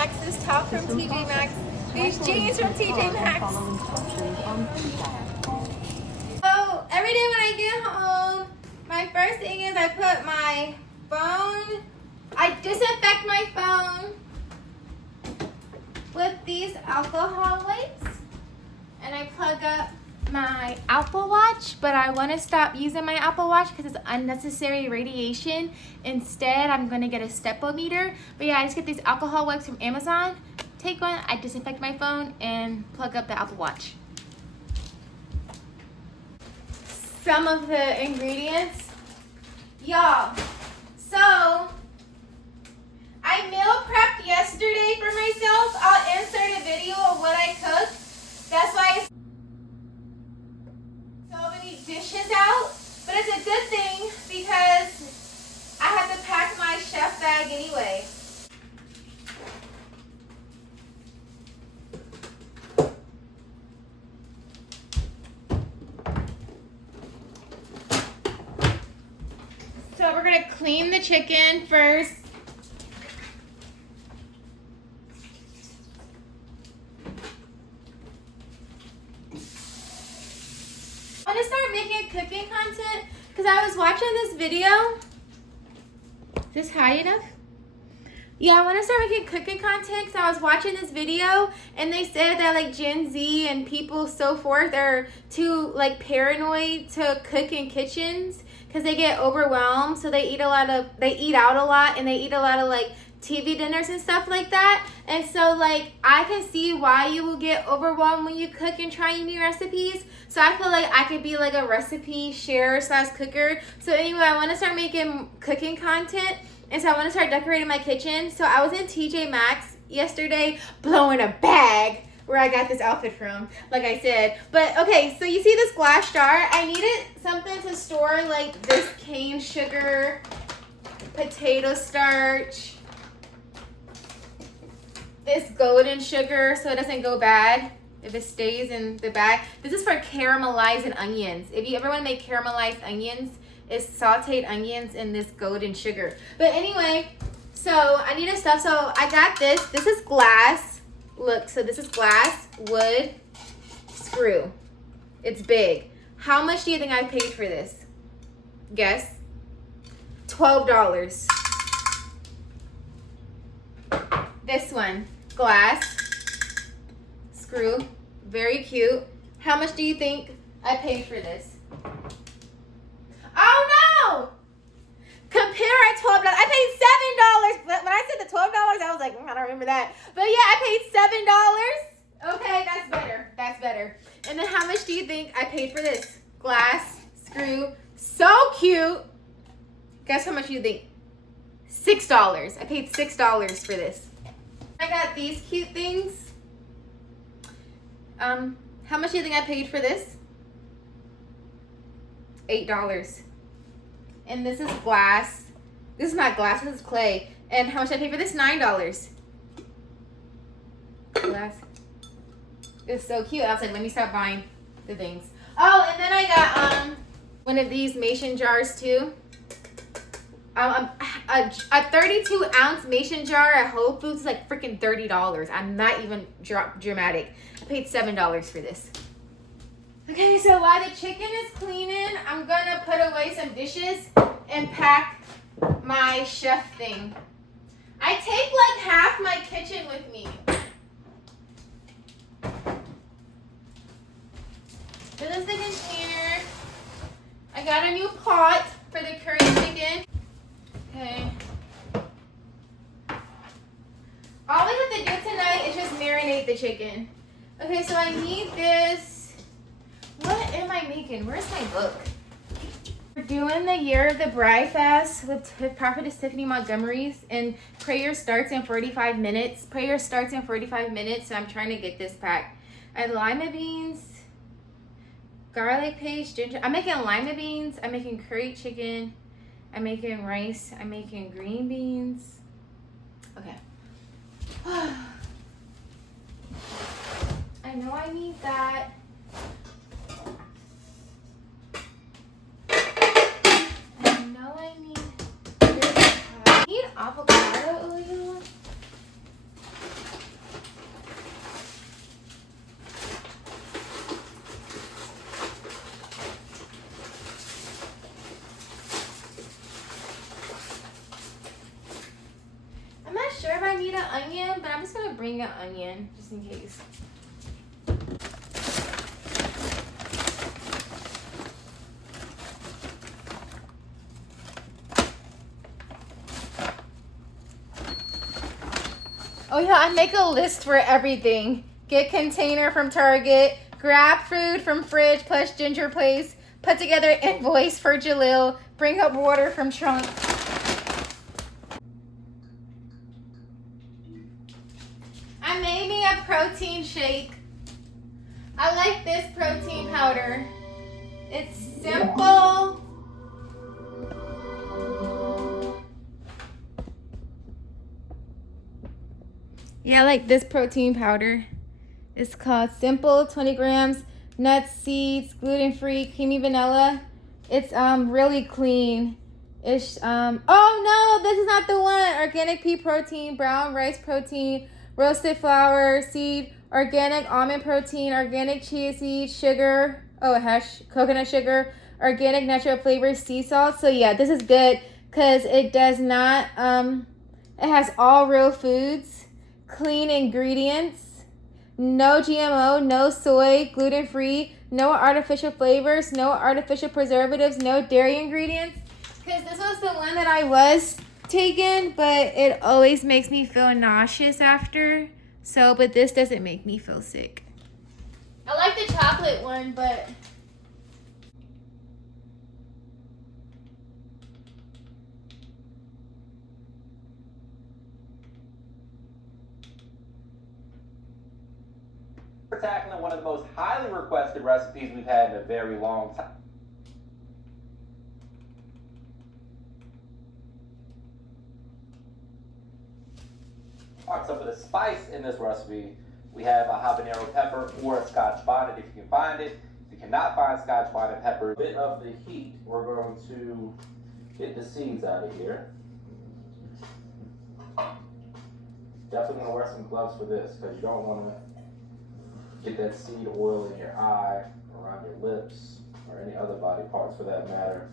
Maxx, this top from TJ Maxx, these jeans from TJ Maxx. So every day when I get home, my first thing is I put my phone, I disinfect my phone with these alcohol wipes, and I plug up my Apple Watch, but I want to stop using my Apple Watch because it's unnecessary radiation. Instead, I'm going to get a stepometer. But yeah, I just get these alcohol wipes from Amazon. Take one, I disinfect my phone, and plug up the Apple Watch. Some of the ingredients. Y'all, so I meal prepped yesterday for myself. I'll insert a video of what I cooked. That's why it's so many dishes out, but it's a good thing because I have to pack my chef bag anyway. So we're gonna clean the chicken first. I want to start making cooking content because I was watching this video. Is this high enough? Yeah, I want to start making cooking content because I was watching this video and they said that like Gen Z and people so forth are too like paranoid to cook in kitchens because they get overwhelmed. So they eat out a lot and they eat a lot of like TV dinners and stuff like that. And so like I can see why you will get overwhelmed when you cook and try new recipes. So I feel like I could be like a recipe sharer / cooker. So anyway, I want to start making cooking content. And so I want to start decorating my kitchen. So I was in TJ Maxx yesterday blowing a bag where I got this outfit from, like I said. But okay, so you see this glass jar? I needed something to store like this cane sugar, potato starch, this golden sugar so it doesn't go bad if it stays in the bag. This is for caramelizing onions. If you ever want to make caramelized onions, it's sauteed onions in this golden sugar. But anyway, so I needed stuff. So I got this. This is glass. Look, so this is glass, wood, screw. It's big. How much do you think I paid for this? Guess. $12. This one, glass, screw, very cute. How much do you think I paid for this? Oh no! Compare at $12. I paid $7. But when I said the $12, I was like, I don't remember that. But yeah, I paid $7. Okay, that's better. That's better. And then how much do you think I paid for this? Glass, screw, so cute. Guess how much you think? $6. I paid $6 for this. I got these cute things. How much do you think I paid for this? $8. And this is glass. This is not glass, this is clay. And how much I paid for this? $9. Glass. It's so cute. I was like, let me start buying the things. Oh, and then I got one of these mason jars too. A 32-ounce mason jar at Whole Foods is like freaking $30. I'm not even dramatic. I paid $7 for this. Okay, so while the chicken is cleaning, I'm gonna put away some dishes and pack my chef thing. I take like half my kitchen with me. This is the container. I got a new pot for the curry chicken. Okay. All we have to do tonight is just marinate the chicken. Okay, so I need this. What am I making? Where's my book? We're doing the Year of the Bride fast with Prophetess Tiffany Montgomery's, and prayer starts in 45 minutes. Prayer starts in 45 minutes, so I'm trying to get this packed. I have lima beans, garlic paste, ginger. I'm making lima beans. I'm making curry chicken. I'm making rice. I'm making green beans. Okay. I know I need that. I know I need this. I need avocado oil. not sure if I need an onion, but I'm just gonna bring an onion just in case. Oh yeah, I make a list for everything. Get container from Target, grab food from fridge plus ginger place, put together invoice for Jalil, bring up water from trunk. I made me a protein shake. I like this protein powder. It's simple. Yeah, I like this protein powder. It's called Simple, 20 grams, nuts, seeds, gluten-free, creamy vanilla. It's really clean. It's oh no, this is not the one. Organic pea protein, brown rice protein, roasted flour, seed, organic almond protein, organic chia seed, sugar, coconut sugar, organic natural flavors, sea salt. So yeah, this is good because it does not it has all real foods, clean ingredients, no GMO, no soy, gluten-free, no artificial flavors, no artificial preservatives, no dairy ingredients. Because this was the one that I was taking, but it always makes me feel nauseous after. So, but this doesn't make me feel sick. I like the chocolate one, but... We're tackling one of the most highly requested recipes we've had in a very long time. Some of the spice in this recipe, we have a habanero pepper or a Scotch bonnet if you can find it. If you cannot find Scotch bonnet pepper, a bit of the heat, we're going to get the seeds out of here. Definitely want to wear some gloves for this because you don't want to get that seed oil in your eye, around your lips, or any other body parts for that matter.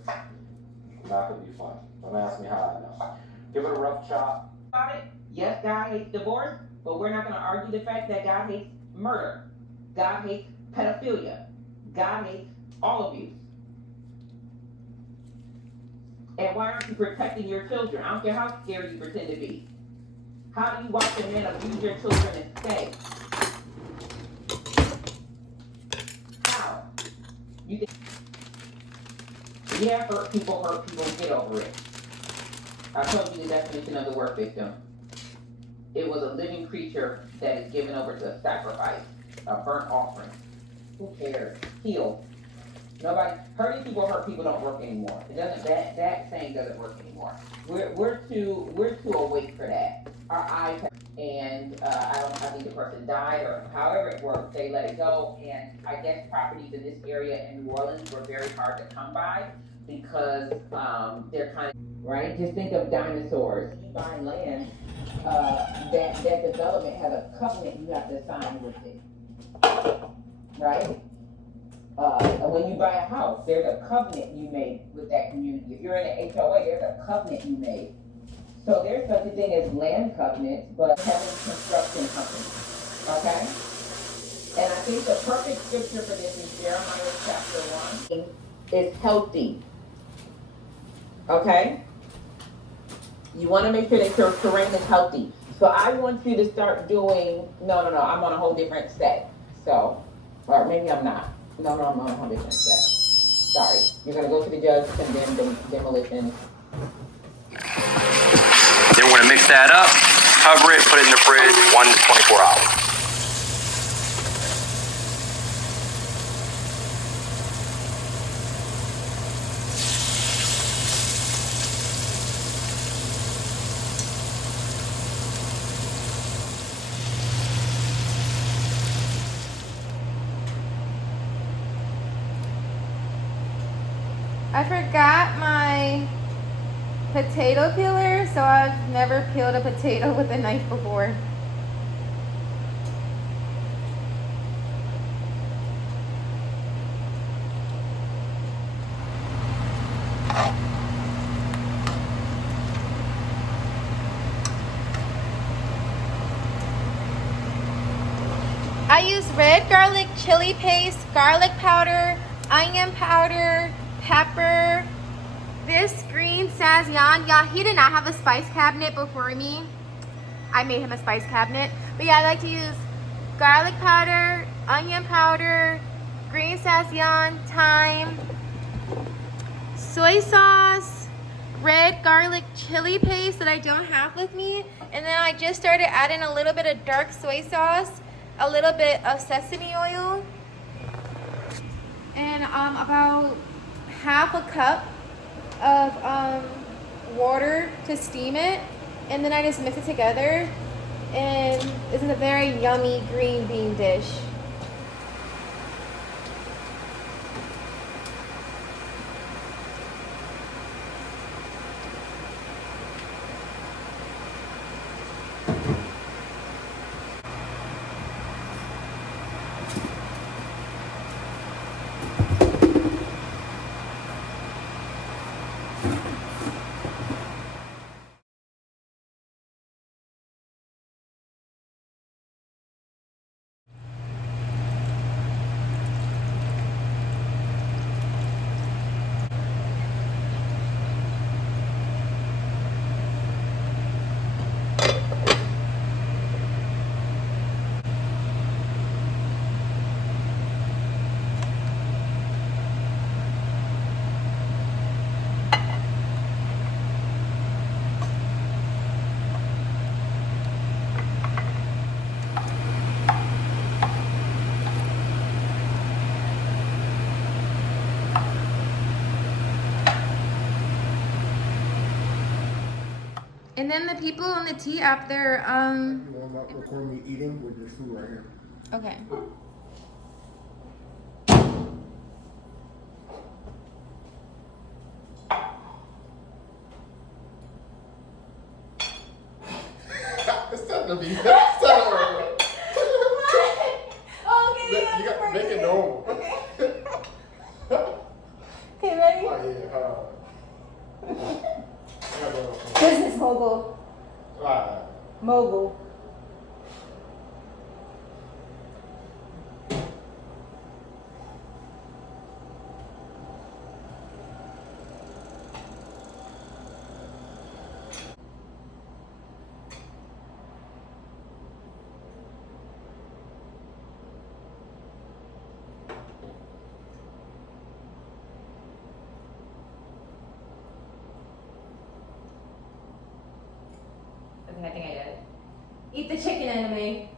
Not going to be fun. Don't ask me how I know. Give it a rough chop. About it. Yes, God hates divorce, but we're not going to argue the fact that God hates murder. God hates pedophilia. God hates all of you. And why aren't you protecting your children? I don't care how scared you pretend to be. How do you watch a man abuse your children and stay? How? You think, yeah, hurt people, get over it. I told you the definition of the word victim. It was a living creature that is given over to a sacrifice, a burnt offering. Who cares? Heal. Nobody, hurting people hurt people don't work anymore. It doesn't, that saying doesn't work anymore. We're too awake for that. Our eyes, and I think the person died or however it worked, they let it go. And I guess properties in this area in New Orleans were very hard to come by because they're kind of, right? Just think of dinosaurs. You buy land, that development has a covenant you have to sign with it, right? And when you buy a house, there's a covenant you made with that community. If you're in an HOA, there's a covenant you made. So there's such a thing as land covenants, but having construction companies, okay? And I think the perfect scripture for this is Jeremiah chapter 1. Is healthy, okay? You want to make sure that your terrain is healthy. So I want you to start doing, no, I'm on a whole different set. So, or maybe I'm not. No, I'm on a whole different set. Sorry. You're going to go to the judge, condemn demolition. Then we're going to mix that up, cover it, put it in the fridge, 1 to 24 hours. I forgot my potato peeler, so I've never peeled a potato with a knife before. I use red garlic chili paste, garlic powder, onion powder, pepper. This green Saison, y'all, he did not have a spice cabinet before me. I made him a spice cabinet. But yeah, I like to use garlic powder, onion powder, green Saison, thyme, soy sauce, red garlic chili paste that I don't have with me. And then I just started adding a little bit of dark soy sauce, a little bit of sesame oil, and about half a cup of water to steam it. And then I just mix it together. And this is a very yummy green bean dish. And then the people on the T app, they're You want to record me eating with your food right here? okay. It's not gonna be. It's not gonna be. Okay, You got to make it normal. Okay, ready? Oh yeah. Business mogul. Alright. Mogul. Okay, I think I did it. Eat the chicken anime.